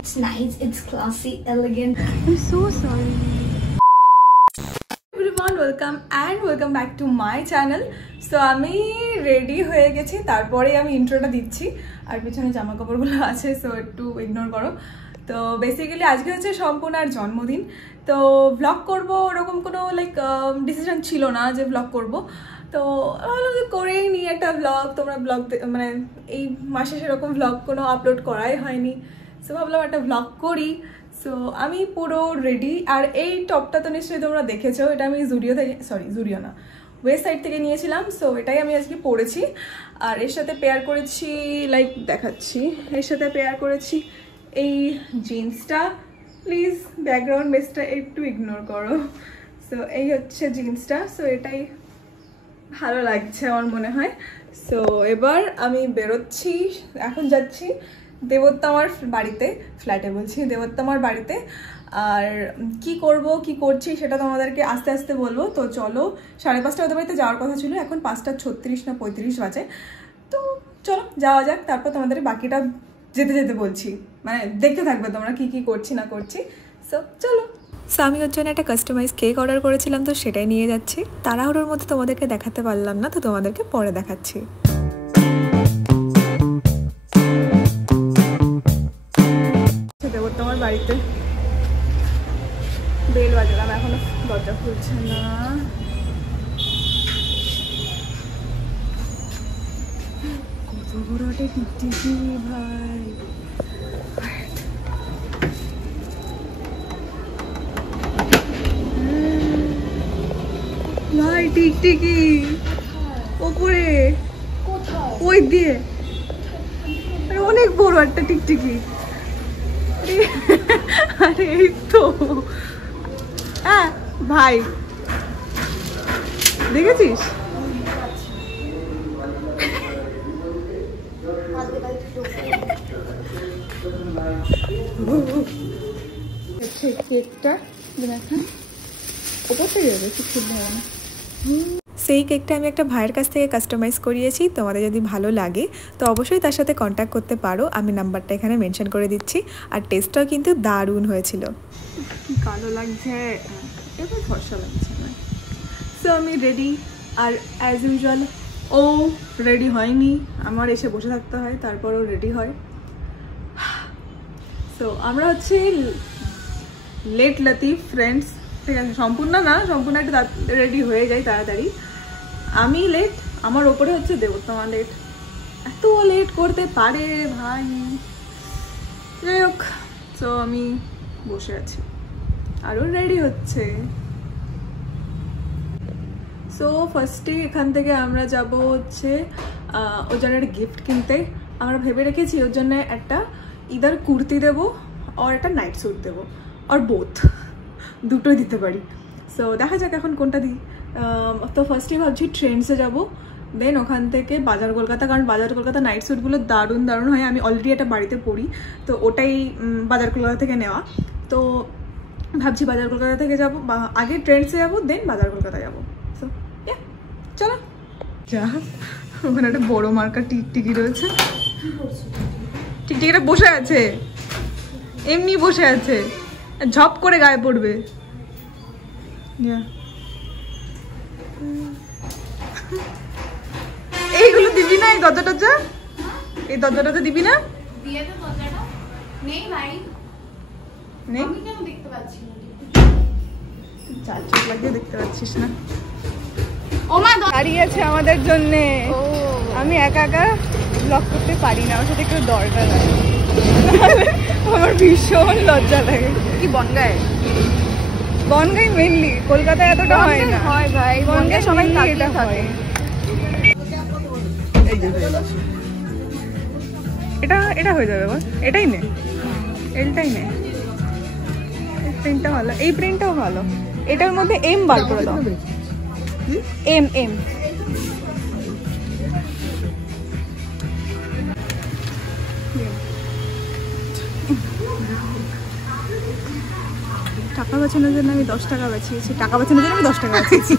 It's nice, it's classy, elegant. I'm so sorry. Everyone, welcome back to my channel. So আমি ready হয়ে গেছি, তারপরে আমি ইন্ট্রোটা দিচ্ছি আর পিছনে জামা কাপড়গুলো আছে, সো একটু ইগনোর করো। তো বেসিক্যালি আজকে হচ্ছে সম্পূর্ণার জন্মদিন, তো ব্লগ করব ওরকম কোনো লাইক ডিসিশন ছিল না যে ব্লগ করব। তো ভাবলাম যে করেই নিই একটা ব্লগ। তোমরা ব্লগ মানে এই মাসে সেরকম ব্লগ কোনো আপলোড করাই হয়নি, সো ভাবলাম একটা ব্লগ করি। সো আমি পুরো রেডি, আর এই টপটা তো নিশ্চয়ই তোমরা দেখেছো, এটা আমি জুডিও থেকে, জুডিও না, ওয়েবসাইট থেকে নিয়েছিলাম। সো এটাই আমি আজকে পরেছি, আর এর সাথে পেয়ার করেছি, লাইক দেখাচ্ছি, এর সাথে পেয়ার করেছি এই জিন্সটা। প্লিজ ব্যাকগ্রাউন্ড বেসটা একটু ইগনোর করো। সো এই হচ্ছে জিন্সটা, সো এটাই ভালো লাগছে আমার মনে হয়। সো এবার আমি বেরোচ্ছি, এখন যাচ্ছি দেবোত্তমার বাড়িতে, ফ্ল্যাটে বলছি, দেবোত্তমার বাড়িতে। আর কি করব কি করছি সেটা তোমাদেরকে আস্তে আস্তে বলবো। তো চলো, 5:30 ওদের বাড়িতে যাওয়ার কথা ছিল, এখন 5:36 না 35 বাজে। তো চলো যাওয়া যাক, তারপর তোমাদের বাকিটা যেতে যেতে বলছি, মানে দেখতে থাকবে তোমরা কি কি করছি না করছি। সো চলো। সো আমি ওর জন্য একটা কাস্টমাইজ কেক অর্ডার করেছিলাম, তো সেটাই নিয়ে যাচ্ছি। তাড়াহুড়োর মধ্যে তোমাদেরকে দেখাতে পারলাম না, তো তোমাদেরকে পরে দেখাচ্ছি। দেবোত্তমার বাড়িতে বেল বাজালাম, এখনো দরজা খুলছে না। কত বড় একটা টিকটিকি ভাই, ভাই টিকটিকি ওপরে ওই দিয়ে, অনেক বড় একটা টিকটিকি। আরে এই তো, হ্যাঁ ভাই দেখেছিস? কেকটা ওপর থেকে বেশি খুব ভালো না। সেই কেকটা আমি একটা ভাইয়ের কাছ থেকে কাস্টমাইজ করিয়েছি। তোমাদের যদি ভালো লাগে তো অবশ্যই তার সাথে কন্ট্যাক্ট করতে পারো, আমি নাম্বারটা এখানে মেনশন করে দিচ্ছি। আর টেস্টটাও কিন্তু দারুণ হয়েছিল। কালো লাগছে, এবার ফর্সা লাগছে না। সো আমি রেডি, আর অ্যাজ ইউজুয়াল ও রেডি হয়নি, আমার এসে বসে থাকতে হয়, তারপরও রেডি হয়। সো আমরা হচ্ছে লেট লতিফ ফ্রেন্ডস, ঠিক আছে? সম্পূর্ণ না, সম্পূর্ণ একটু রেডি হয়ে যায় তাড়াতাড়ি, আমি লেট, আমার ওপরে হচ্ছে দেবোত্তমা লেট। এত লেট করতে পারে ভাই, যাই হোক। সো আমি বসে আছি, আরও রেডি হচ্ছে। সো ফার্স্টে এখান থেকে আমরা যাব হচ্ছে ওর জন্য একটা গিফট কিনতে। আমরা ভেবে রেখেছি ওর জন্য একটা ইদার কুর্তি দেবো আর একটা নাইট স্যুট দেবো, আর বোথ দুটোই দিতে পারি। সো দেখা যাক এখন কোনটা দিই। তো ফার্স্টে ভাবছি ট্রেন্ডসে যাবো, দেন ওখান থেকে বাজার কলকাতা, কারণ বাজার কলকাতা নাইট স্যুটগুলো দারুণ দারুণ হয়। আমি অলরেডি একটা বাড়িতে পরি, তো ওটাই বাজার কলকাতা থেকে নেওয়া। তো ভাবছি বাজার কলকাতা থেকে যাবো, বা আগে ট্রেন্ডসে যাবো, দেন বাজার কলকাতা যাবো। সো চলো যা। ওখানে একটা বড় মার্কা টিকটিকি রয়েছে, টিকটিকিটা বসে আছে, এমনি বসে আছে, ঝপ করে গায়ে পড়বে। এইগুলো দিবি না, এই দরজাটা, এই দরজাটা দিবি না? নেই, চার চোখ লাগিয়ে দেখতে পাচ্ছিস না? দাঁড়িয়ে আছে আমাদের জন্য। আমি একা একা ব্লগ করতে পারি না, ওর সাথে একটু দরকার হয়, আমার ভীষণ লজ্জা লাগে। কি বনগাঁয়? বনগাঁয় মেনলি, কলকাতায় এতটা হয় না। হয় ভাই, বনগাঁয় সবাই এটা হয়। এটা এটা হয়ে যাবে বল, এটাই নে, এলটাই নে। এই প্রিন্টটা ভালো, এই প্রিন্টটাও ভালো। এটার মধ্যে এম বার করে দাও, এম এম। টাকা বাঁচানোর জন্য আমি 10 টাকা বাঁচিয়েছি, টাকা বাঁচানোর জন্য আমি 10 টাকা বাঁচিয়েছি।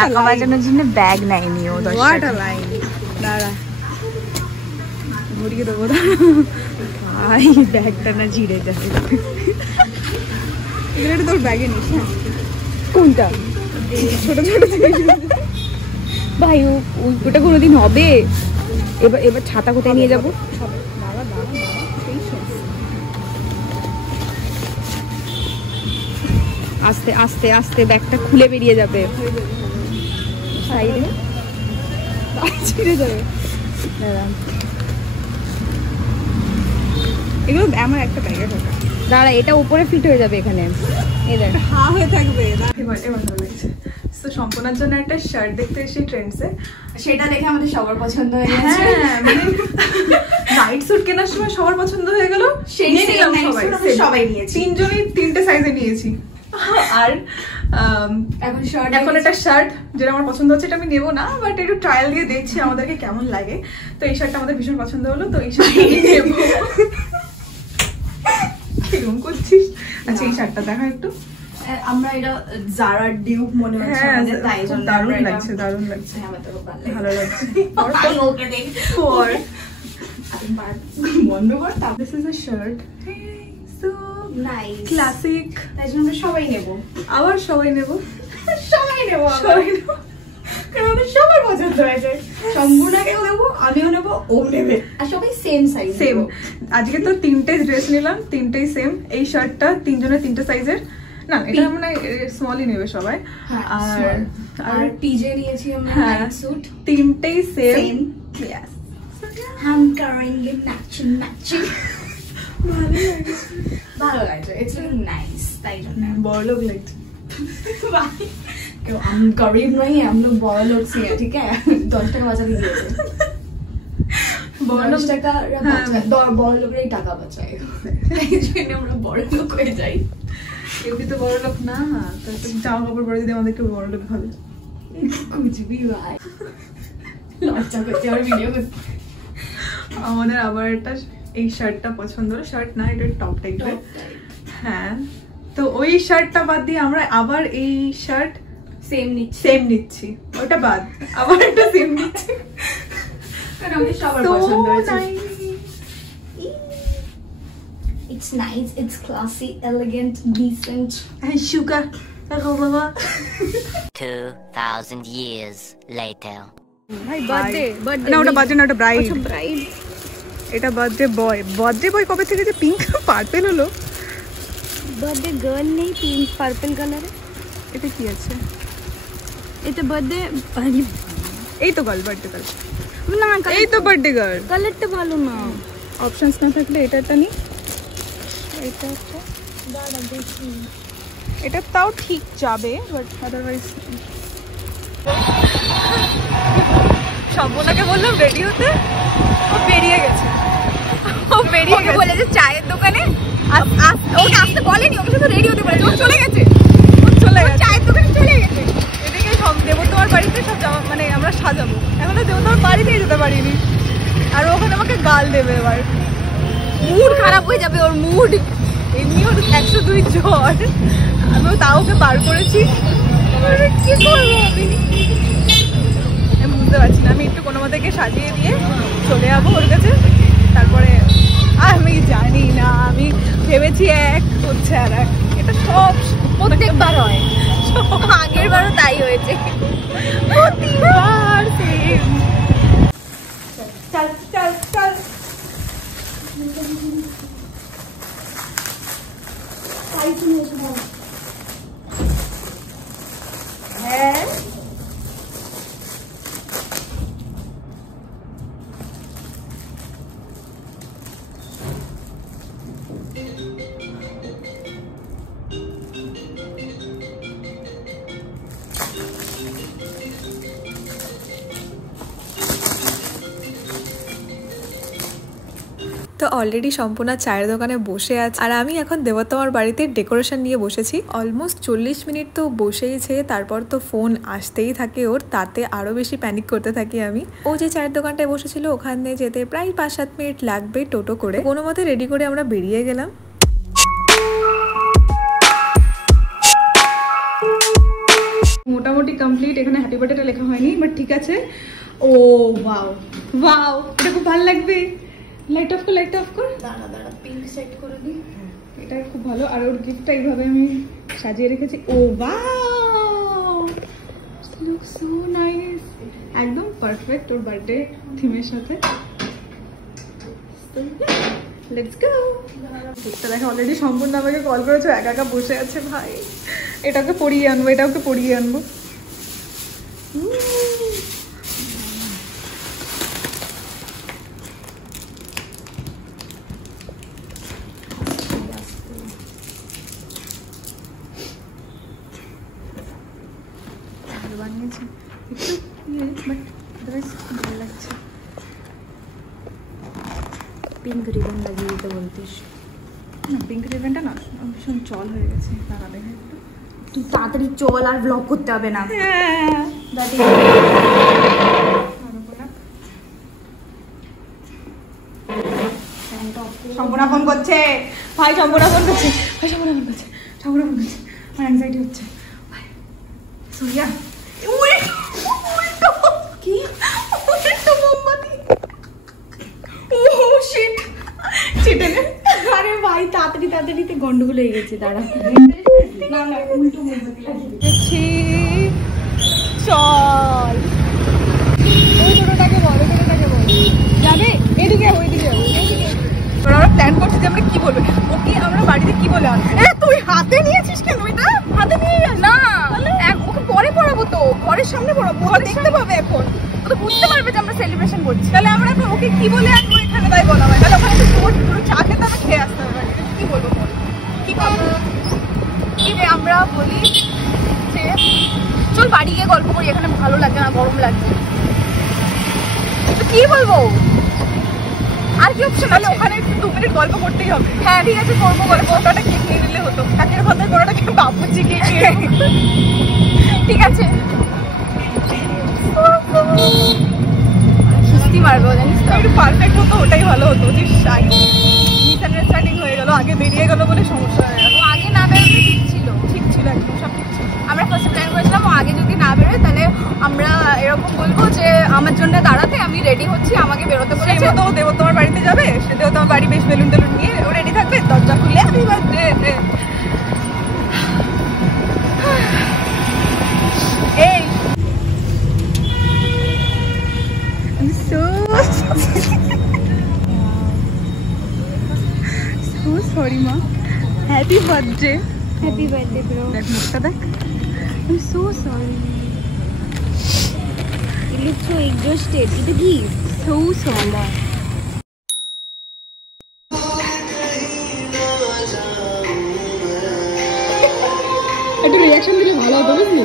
টাকা বাঁচানোর জন্য ব্যাগ নেয়নি ও 10 টাকা। দাঁড়া মুড়িয়ে দেবো ভাই, ব্যাগটা না ঝিড়ে যাবে। এগুলো তোর ব্যাগে নিস না? কোনটা? ছোট ছোট ভাই, ওটা কোনোদিন হবে? এবার ছাতা কোথায় নিয়ে যাবো? আস্তে আস্তে আস্তে ব্যাগটা খুলে বেরিয়ে যাবে, সাইডে ছিঁড়ে যাবে। এগুলো আমার একটা ব্যাগে থাকা। দাঁড়া, এটা উপরে ফিট হয়ে যাবে এখানে, হা হয়ে থাকবে। এবার ভালো লাগছে। তো সম্পূর্ণের জন্য একটা শার্ট দেখতে এসেছি ট্রেন্ডসে, সেটা দেখে আমাদের সবার পছন্দ হয়ে গেছে। মানে নাইট স্যুট কেনার সময় সবার পছন্দ হয়ে গেল, সেই সবাই নিয়েছি, তিনজনই তিনটে সাইজে নিয়েছি। আর এখন একটা শার্ট যেটা আমার পছন্দ হচ্ছে, এটা আমি নেবো না, বাট একটু ট্রায়াল দিয়ে দেখছি আমাদেরকে কেমন লাগে। তো এই শার্টটা আমাদের ভীষণ পছন্দ হলো, তো এই শার্টটা নেবো। কিরকম করছিস? আচ্ছা, এই শার্টটা দেখা একটু। আমরা এটা জারা ডিউক মনে হচ্ছে আমাদের, তাই জন্য দারুণ লাগছে, দারুণ লাগছে, ভালো লাগছে। ওকে দেখ পর বন্ধ কর। This is a shirt, so nice, classic, তাই জন্য আমরা সবাই নেব, আবার সবাই নেব, সবাই নেব, কারণ সবার পছন্দ হয়েছে। সম্পূর্ণকেও নেবো, আমিও নেবো, ও নেবে, আর সবাই সেম সাইজ। সেম। আজকে তো তিনটে ড্রেস নিলাম, তিনটেই সেম। এই শার্টটা তিনজনের তিনটে সাইজের, না এটা মানে স্মলই নেবে সবাই। আর পিজে নিয়েছি আমরা নাইট স্যুট, তিনটেই সেম। ইয়েস, হাম কারেন্টলি ম্যাচিং ম্যাচিং। ভালো লাগছে, ইটস লুকিং নাইস, তাই জন্য বড়লোক লাগছে। हम गरीब नहीं है, हम लोग बड़े लोग से है, ठीक है। 10 টাকা বাঁচাতে দিয়েছে, 10 টাকা বড় লোকেরই টাকা বাঁচায়, এই জন্য আমরা বড় লোক হয়ে যাই। কেউ তো বড় লোক না, জামা কাপড় পরে যদি আমাদের কেউ বড় লোক হবে, কুচবি ভাই, লজ্জা করতে আমার ভিডিও করতে। আমাদের আবার একটা এই শার্টটা পছন্দ হলো, শার্ট না এটা টপ টাইপের। হ্যাঁ, তো ওই শার্টটা বাদ দিয়ে আমরা আবার এই শার্ট সেম নিচ্ছি, ওটা বাদ আবার একটা সেম নিচ্ছি, কারণ আমাদের সবার পছন্দ হয়েছে। It's nice, it's classy, elegant, decent. Hey, sugar. 2000 years later. ভাই বার্থডে না, ওটা বার্থডে না, ওটা ব্রাইড। এটা বার্থডে বয়। বার্থডে বয় কবে থেকে যে পিঙ্ক পার্পল হলো? বার্থডে গার্ল নেই, পিঙ্ক পার্পল কালারে। এটা কি আছে? এটা বার্থডে, এই তো গার্ল, বার্থডে গার্ল না, এই তো বার্থডে গার্ল। কালারটা ভালো না, অপশনস না থাকলে এটা একটা নি, এটা একটা এটা তাও ঠিক যাবে, বাট আদারওয়াইজ। সম্পূর্ণকে বললাম রেডি হতে, ও বেরিয়ে গেছে, বলেছে চায়ের দোকানে। ওকে আসতে বলেনি, ওকে শুধু রেডি হতে বলেছে, ও চলে গেছে, চায়ের দোকানে চলে গেছে। এদিকে সব দেবতোমার বাড়িতে সব মানে আমরা সাজাবো, এখন তো দেবতোমার বাড়িতেই যেতে পারিনি, আর ওখানে আমাকে গাল দেবে, এবার মুড খারাপ হয়ে যাবে ওর মুড। এমনি ওর 102 জ্বর, আমিও তাও ওকে বার করেছি, কি করবো আমি বুঝতে পারছি না। আমি একটু কোনো মতেকে সাজিয়ে দিয়ে চলে যাবো ওর কাছে, তারপরে আমি জানি না, আমি ভেবেছি এক হচ্ছে আর এক, এটা সব প্রত্যেকবার হয়, আগের বারও তাই হয়েছে, প্রতিবার সেম। চল চল চল, হ্যাঁ তো অলরেডি সম্পূর্ণ চায়ের দোকানে বসে আছে, আর আমি এখন দেবতমার বাড়িতে ডেকোরেশন নিয়ে বসেছি। অলমোস্ট 40 মিনিট তো বসেইছে, তারপর তো ফোন আসতেই থাকে ওর, তাতে আরও বেশি প্যানিক করতে থাকি আমি। ও যে চায়ের দোকানটায় বসেছিল ওখানে যেতে প্রায় 5-7 মিনিট লাগবে টোটো করে। কোনো মতে রেডি করে আমরা বেরিয়ে গেলাম। মোটামুটি কমপ্লিট, এখানে হ্যাপি বার্থডেটা লেখা হয়নি, বাট ঠিক আছে। ও ওয়াও ওয়াও, এটা খুব ভালো লাগবে। লাইট অফ কর, লাইট অফ কর। দাঁড়া দাঁড়া, পিঙ্ক সেট করে দিই। এটা খুব ভালো। আর ওর গিফটটা এইভাবে আমি সাজিয়ে রেখেছি। ও ওয়াও, লুক সো নাইস, একদম পারফেক্ট ওর বার্থডে থিমের সাথে। Let's go. দেখতে দেখে অলরেডি সম্পূর্ণ আমাকে কল করেছো, একা একা বসে আছে ভাই। এটাকে পরিয়ে আনবো, এটাকে পরিয়ে আনবো। বানিয়েছি একটু বাট আদারওয়াইজ ভালো লাগছে। পিঙ্ক রিবন লাগিয়ে দিতে বলতিস। না, পিঙ্ক রিবনটা না ভীষণ জল হয়ে গেছে। তারা দেখে একটু তুই তাড়াতাড়ি চল, আর ব্লগ করতে হবে না। সম্পূর্ণ ফোন করছে ভাই, সম্পূর্ণ ফোন করছে ভাই, সম্পূর্ণ ফোন করছে, সম্পূর্ণ ফোন করছে। আমার অ্যাংজাইটি হচ্ছে ভাই। সুরিয়া কি উল্টো মোমবাতি। ও শিট, চিটে নে। আরে ভাই তাড়াতাড়ি তাড়াতাড়িতে গন্ডগোল হয়ে গেছে। দাঁড়া, না না, উল্টো মোমবাতি লাগিয়ে দিই। চল ওই ছোটটাকে বল, ওই ছোটটাকে বল যাবে এদিকে, ওইদিকে আমরা প্ল্যান করছি যে আমরা কি বলবো ওকে, আমরা বাড়িতে কি বলে আনবো। তুই হাতে নিয়েছিস কেন? ওইটা হাতে নিয়ে না, ওকে পরে পড়াবো তো, ঘরের সামনে পড়াবো, ঘর দেখতে পাবে এখন, ও তো বুঝতে পারবে যে আমরা সেলিব্রেশন করছি। তাহলে আমরা এখন ওকে কি বলে আনবো এখানে, তাই বলা হয়। তাহলে ওখানে পুরো চা খেতে হবে, খেয়ে আসতে হবে। কি বলবো বল, কি করবো? কি যে আমরা বলি যে চল বাড়ি গিয়ে গল্প করি, এখানে ভালো লাগে না, গরম লাগছে। তো কি বলবো, আর কি অপশন আছে? ওখানে 2 মিনিট গল্প করতেই হবে। হ্যাঁ ঠিক আছে, করবো গল্প। ওটা খেয়ে নিয়ে নিলে হতো, কাকের ভাতের পরোটা খেয়ে বাবুজি খেয়ে নিয়ে ঠিক আছে, সুস্তি মারবো জানিস তো। একটু পারফেক্ট হতো, ওটাই ভালো হতো। যে মিসআন্ডারস্ট্যান্ডিং হয়ে গেল, আগে বেরিয়ে গেল বলে সমস্যা হয়ে গেল। আগে না বেরোলে ঠিক ছিল, ঠিক ছিল, একদম সব ঠিক ছিল। আমরা ফার্স্ট প্ল্যান করেছিলাম ও আগে যদি না বেরোয় তাহলে আমরা এরকম বলবো যে আমার জন্য দাঁড়াতে, আমি রেডি হচ্ছি, আমাকে বেরোতে বলেছে। তো দেব তোমার বাড়িতে যাবে, সে দেব তোমার বাড়ি বেশ বেলুন টেলুন নিয়ে ও রেডি থাকবে, দরজা খুলে হ্যাপি বার্থডে। এই so sorry ma, happy birthday, happy birthday bro. দেখ মুখটা দেখ, I'm so sorry, You look so exhausted. It's a gift. so sorry. একটু রিয়াকশন দিলে ভালো হতো বুঝলি,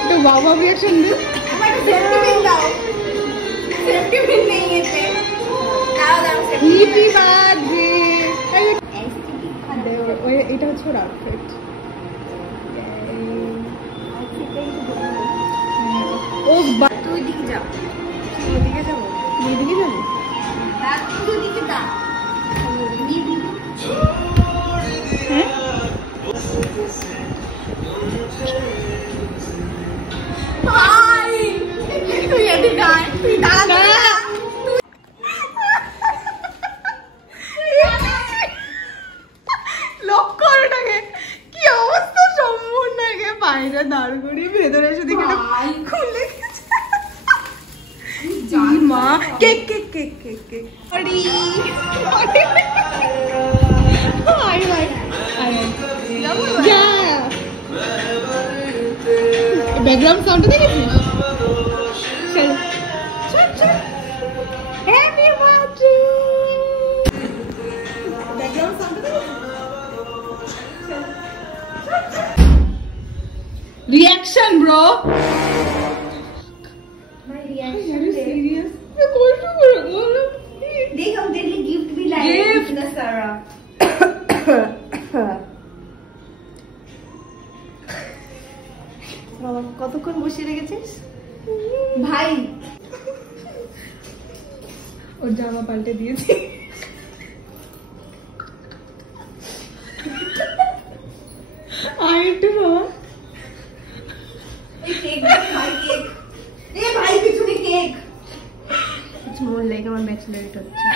একটু বাবা রিয়াকশন দিল। সেফটি পিন দাও, সেফটি পিন নেই এতে। দাঁড়াও দাঁড়াও, সেফটি হ্যাপি বার্থডে। ওই এটা হচ্ছে ওর আউটফিট। ও তুই দিকে যাও, ওদিকে যাবো, ওইদিকে যাবো। তুই দিকে যা। হ্যাঁ ভাই তুই এদিকে আয়, তুই দাঁড়া। লক্ষ্য ওটাকে, কি অবস্থা সম্পূর্ণ আগে বাইরে দাঁড় করি, ভেতরে এসে দেখি খুলে গেছে। মা cake cake cake cake cake background sound দেখেছিস? Happy birthday. Background sound reaction bro. Serious मैं कोई नहीं बोल देख हम तेरे लिए गिफ्ट भी लाए हैं इतना सारा। বাবা কতক্ষণ বসে রেখেছিস ভাই? ওর জামা পাল্টে দিয়েছি। আর একটু বাবা এই কেক ভাই, কেক এ ভাই পিছনে কেক। कुछ बोल ले থেকে আমার ব্যাচেলারেট হচ্ছে।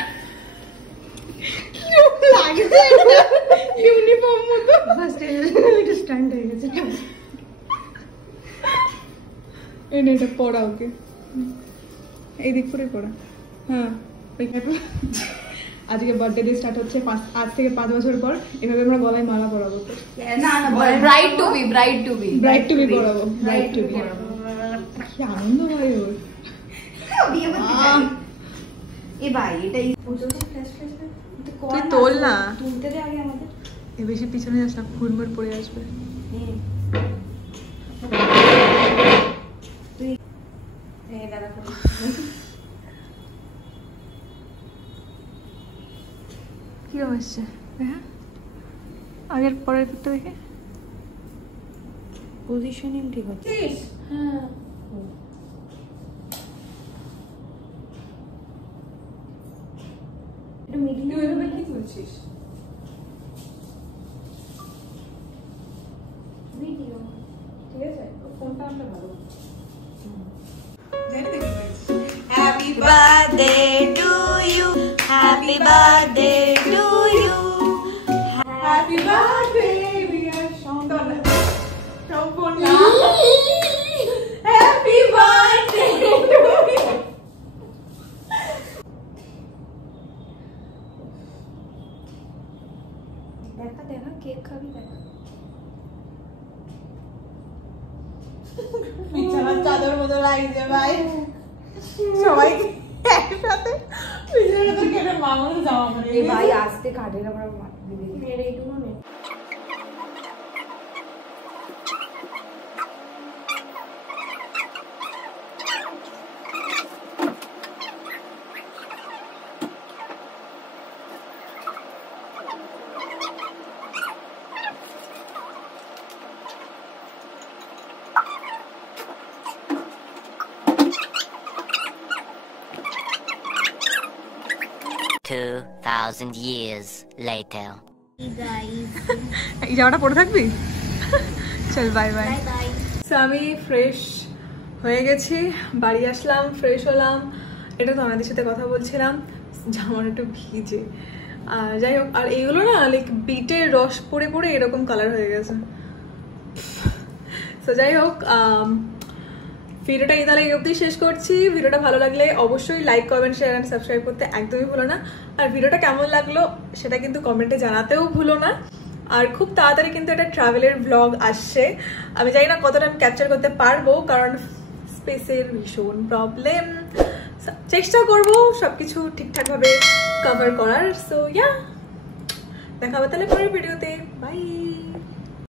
ইউনিফর্ম মতো ফার্স্ট এটা স্ট্যান্ড হয়ে গেছে। এনে এটা পড়া ওকে, এই দিক করে পড়া। হ্যাঁ আজকে বার্থডে ডে স্টার্ট হচ্ছে, আজ থেকে 5 বছর পর এভাবে আমরা গলায় মালা পরাবো। না না, bride to be, bride to be, bride to be পরাবো, ব্রাইড টু বি। কি আনন্দ হয় ওর। বিয়ে করতে চাই। এ ভাই এটাই ফ্ল্যাশ ফ্ল্যাশ তুই তোল না, তুলতে দে আগে আমাদের। এ বেশি পিছনে যাস না, খুরমুর পড়ে আসবে। তুই এই দাদা কিরম আসছে হ্যাঁ, আগের পরের দিকটা দেখে পজিশনিং ঠিক আছে। হ্যাঁ এটা মিডিল এভাবে কি করছিস? ভিডিও ঠিক আছে, ফোনটা আমরা ভালো happy birthday to you, happy birthday to you, happy birthday dear Sampurna, Sampurna happy birthday to you. দেখা দেখা কেক খাবি দেখা। বিছানার চাদর মতো লাগছে ভাই, সবাই একসাথে বিছানার চাদর কেটে মামার জামা পরে। এই ভাই আস্তে কাটে না, আমরা মেরে এইটুকু না। $2,000 years later. এই জামাটা পরে থাকবি? চল bye bye. Bye bye. So আমি ফ্রেশ হয়ে গেছি, বাড়ি আসলাম, ফ্রেশ হলাম, এটা তো আমাদের সাথে কথা বলছিলাম, জামাটা একটু ভিজে। আর যাই হোক, আর এইগুলো না লাইক বিটের রস পড়ে পড়ে এরকম কালার হয়ে গেছে। তো যাই হোক, ভিডিওটা এই তাহলে এই অবধি শেষ করছি। ভিডিওটা ভালো লাগলে অবশ্যই like comment share and subscribe করতে একদমই ভুলো না। আর ভিডিওটা কেমন লাগলো সেটা কিন্তু কমেন্টে জানাতেও ভুলো না। আর খুব তাড়াতাড়ি কিন্তু একটা ট্রাভেলের ব্লগ আসছে, আমি জানি না কতটা আমি ক্যাপচার করতে পারবো, কারণ স্পেসের ভীষণ প্রবলেম। চেষ্টা করবো সবকিছু ঠিকঠাকভাবে কভার করার। সো ইয়া, দেখা হবে তাহলে পরের ভিডিওতে। বাই।